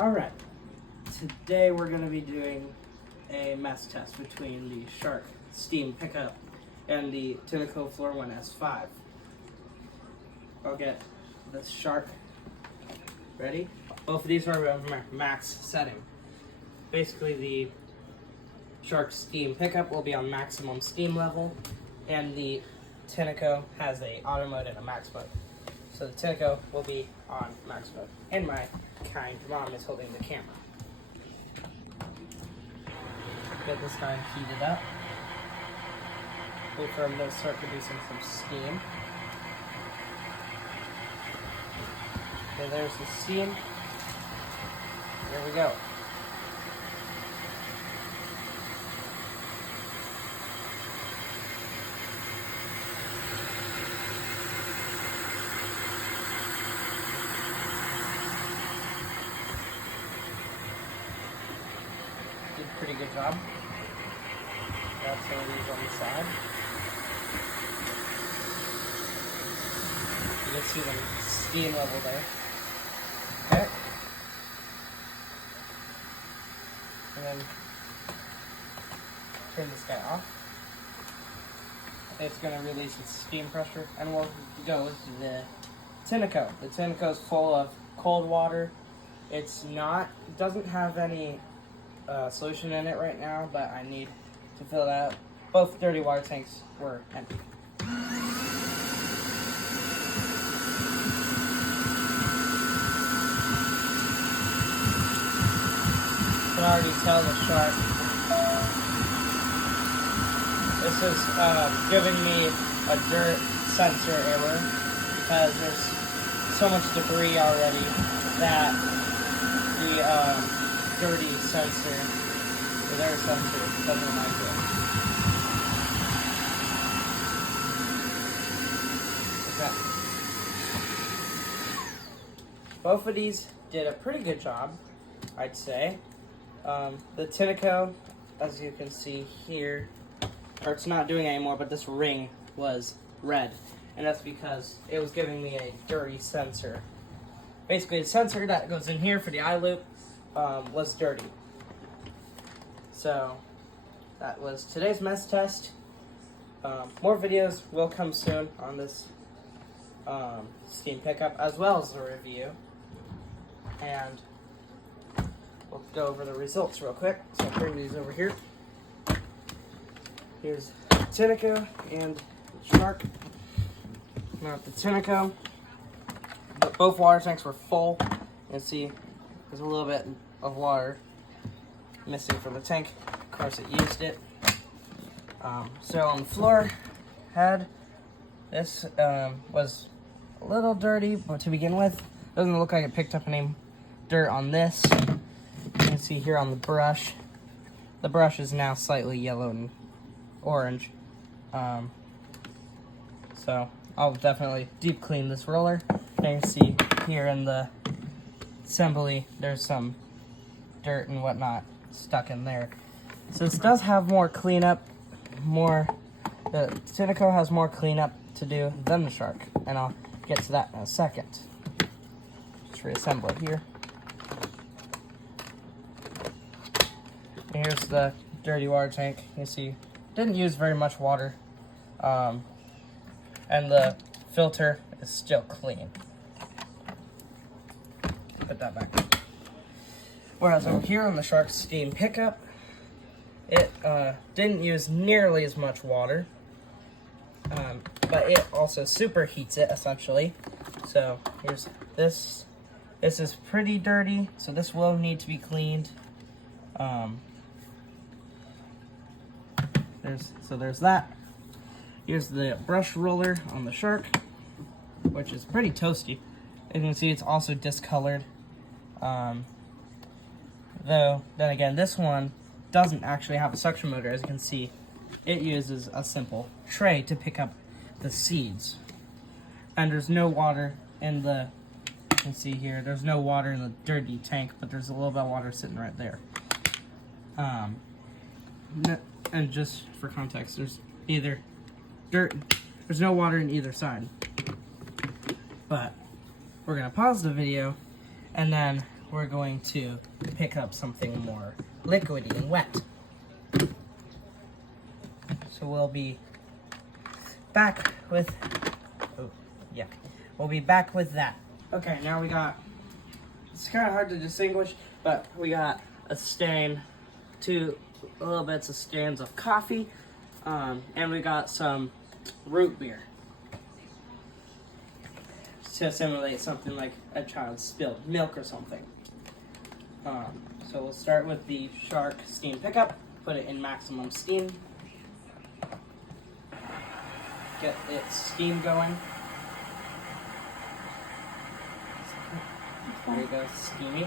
Alright, today we're going to be doing a mess test between the Shark Steam Pickup and the Tineco Floor 1 S5. I'll get the Shark ready. Both of these are max setting. Basically, the Shark Steam Pickup will be on maximum steam level, and the Tineco has a auto mode and a max mode. So the Tineco will be on max mode. And my kind mom is holding the camera. Get this guy heated up. Wait for him to start producing some steam. Okay, there's the steam. There we go. Did a pretty good job. Got some of these on the side. You can see the steam level there. Okay. And then turn this guy off. It's going to release its steam pressure, and we'll go with the Tineco. The Tineco is full of cold water. It doesn't have any solution in it right now, but I need to fill it out. Both dirty water tanks were empty. You can already tell the Shark. This is giving me a dirt sensor error because there's so much debris already that the dirty sensor, the air sensor, doesn't like it. Okay. Both of these did a pretty good job, I'd say. The Tineco, as you can see here, or it's not doing it anymore, but this ring was red, and that's because it was giving me a dirty sensor. Basically, the sensor that goes in here for the eye loop was dirty. So that was today's mess test. More videos will come soon on this Steam Pickup, as well as a review, and we'll go over the results real quick. So I'll bring these over here. Here's Tineco and Shark. Now the Tineco, but both water tanks were full. You can see there's a little bit of water missing from the tank. Of course, it used it. So on the floor head, this was a little dirty, but to begin with, doesn't look like it picked up any dirt on this. You can see here on the brush is now slightly yellow and orange. So I'll definitely deep clean this roller. And you can see here in the assembly, there's some dirt and whatnot stuck in there. So this does have more cleanup, the Tineco has more cleanup to do than the Shark, and I'll get to that in a second. Just reassemble it here. And here's the dirty water tank. You see, didn't use very much water, and the filter is still clean. Put that back. Whereas over here on the Shark Steam Pickup, it didn't use nearly as much water, but it also superheats it essentially. So here's this. This is pretty dirty, so this will need to be cleaned. There's that. Here's the brush roller on the Shark, which is pretty toasty. You can see it's also discolored. Though, then again, this one doesn't actually have a suction motor. As you can see, it uses a simple tray to pick up the seeds. And there's no water in the, you can see here, there's no water in the dirty tank, but there's a little bit of water sitting right there. And just for context, there's no water in either side. But we're gonna pause the video and then we're going to pick up something more liquidy and wet. So we'll be back with, we'll be back with that. Okay, now we got, it's kind of hard to distinguish, but we got a stain, two little bits of stains of coffee, and we got some root beer to simulate something like a child spilled milk or something. So we'll start with the Shark steam pickup, put it in maximum steam, get its steam going. There you go, steamy.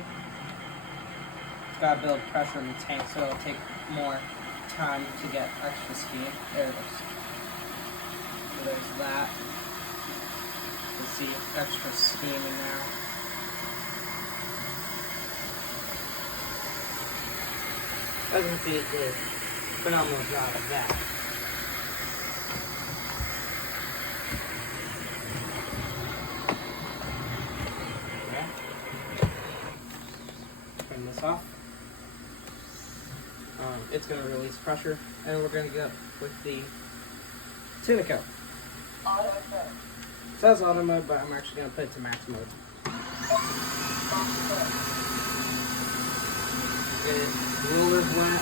It's gotta build pressure in the tank, so it'll take more time to get extra steam. There it is. So there's that. You see it's extra steamy now. As you can see, it did a phenomenal job of that. Turn this off. It's going to release pressure, and we're going to go with the tineco. It says auto mode, but I'm actually going to put it to max mode. Get rollers wet.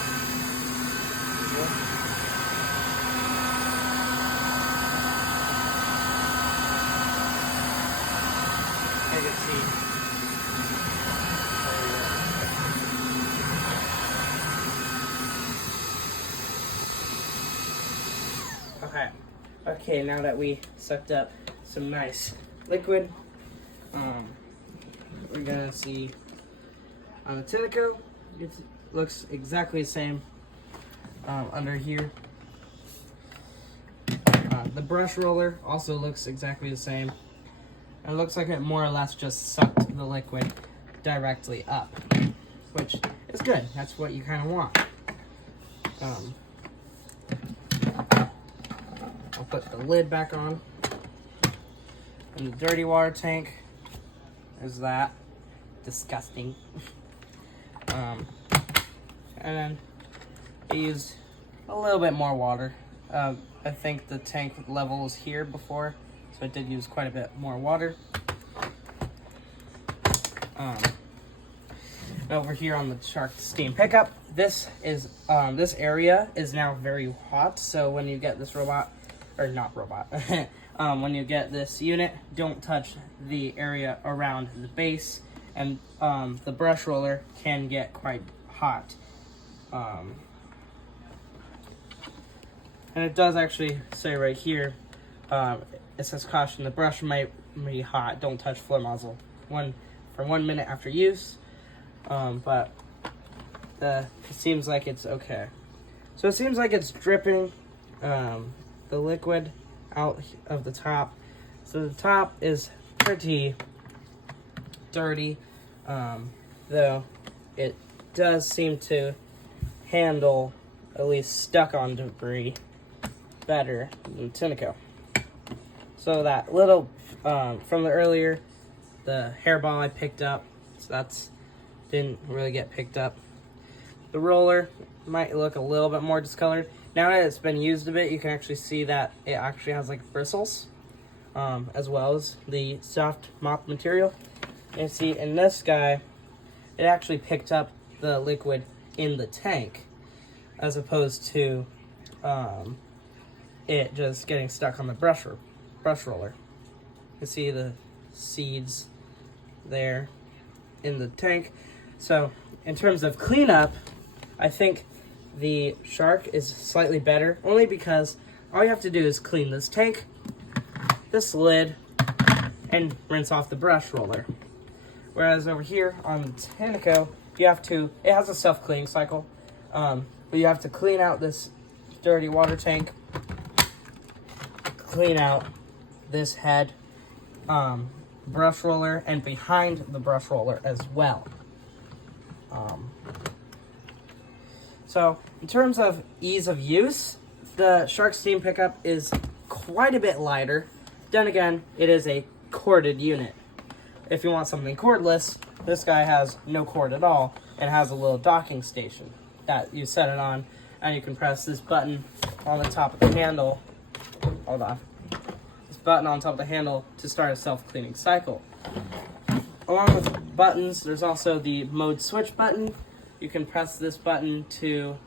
As you can see. Okay, now that we sucked up some nice liquid, we're gonna see on the tineco, it looks exactly the same under here. The brush roller also looks exactly the same. It looks like it more or less just sucked the liquid directly up, which is good. That's what you kind of want. I'll put the lid back on. And the dirty water tank is that. Disgusting. And then I used a little bit more water. I think the tank level was here before, so I did use quite a bit more water. Over here on the Shark steam pickup, this area is now very hot. So when you get this robot, or not robot, when you get this unit, don't touch the area around the base, and the brush roller can get quite hot. And it does actually say right here, it says caution, the brush might be hot, don't touch floor nozzle for 1 minute after use. But it seems like it's okay. So it seems like it's dripping the liquid out of the top. So the top is pretty dirty, though it does seem to handle at least stuck on debris better than tineco. So that little from the earlier, the hairball I picked up, so that's didn't really get picked up. The roller might look a little bit more discolored. Now that it's been used a bit, you can actually see that it actually has like bristles, as well as the soft mop material. And see, in this guy, it actually picked up the liquid in the tank, as opposed to it just getting stuck on the brush roller. You can see the seeds there in the tank. So in terms of cleanup, I think the Shark is slightly better, only because all you have to do is clean this tank, this lid, and rinse off the brush roller. Whereas over here on the tineco, it has a self-cleaning cycle, but you have to clean out this dirty water tank, clean out this head, brush roller, and behind the brush roller as well. So in terms of ease of use, the Shark steam pickup is quite a bit lighter. Then again, it is a corded unit. If you want something cordless, this guy has no cord at all and has a little docking station that you set it on, and you can press this button on the top of the handle. Hold on. This button on top of the handle to start a self-cleaning cycle. Along with buttons, there's also the mode switch button. You can press this button to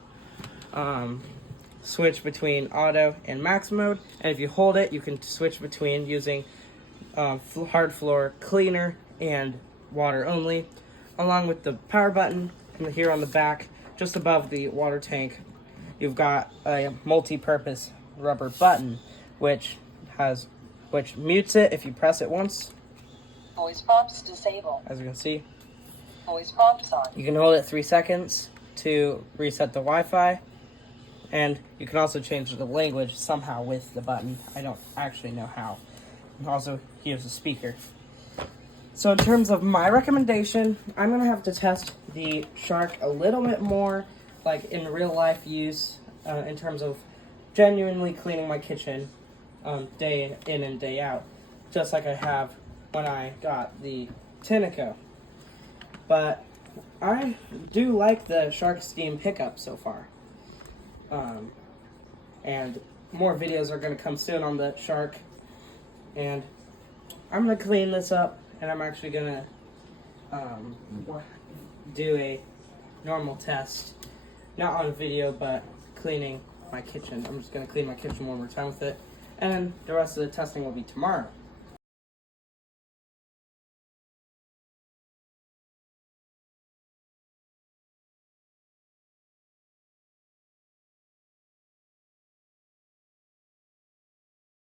switch between auto and max mode, and if you hold it, you can switch between using hard floor cleaner and water only. Along with the power button, and here on the back, just above the water tank, you've got a multi-purpose rubber button, which mutes it if you press it once. Voice prompts disabled. As you can see, Voice prompts on. you can hold it 3 seconds to reset the Wi-Fi, and you can also change the language somehow with the button. I don't actually know how. And also, here's a speaker. So in terms of my recommendation, I'm going to have to test the Shark a little bit more, like in real life use, in terms of genuinely cleaning my kitchen day in and day out, just like I have when I got the Tineco. But I do like the Shark Steam pickup so far. And more videos are going to come soon on the Shark. And I'm going to clean this up, and I'm actually going to do a normal test. Not on video, but cleaning my kitchen. I'm just going to clean my kitchen one more time with it. And then the rest of the testing will be tomorrow.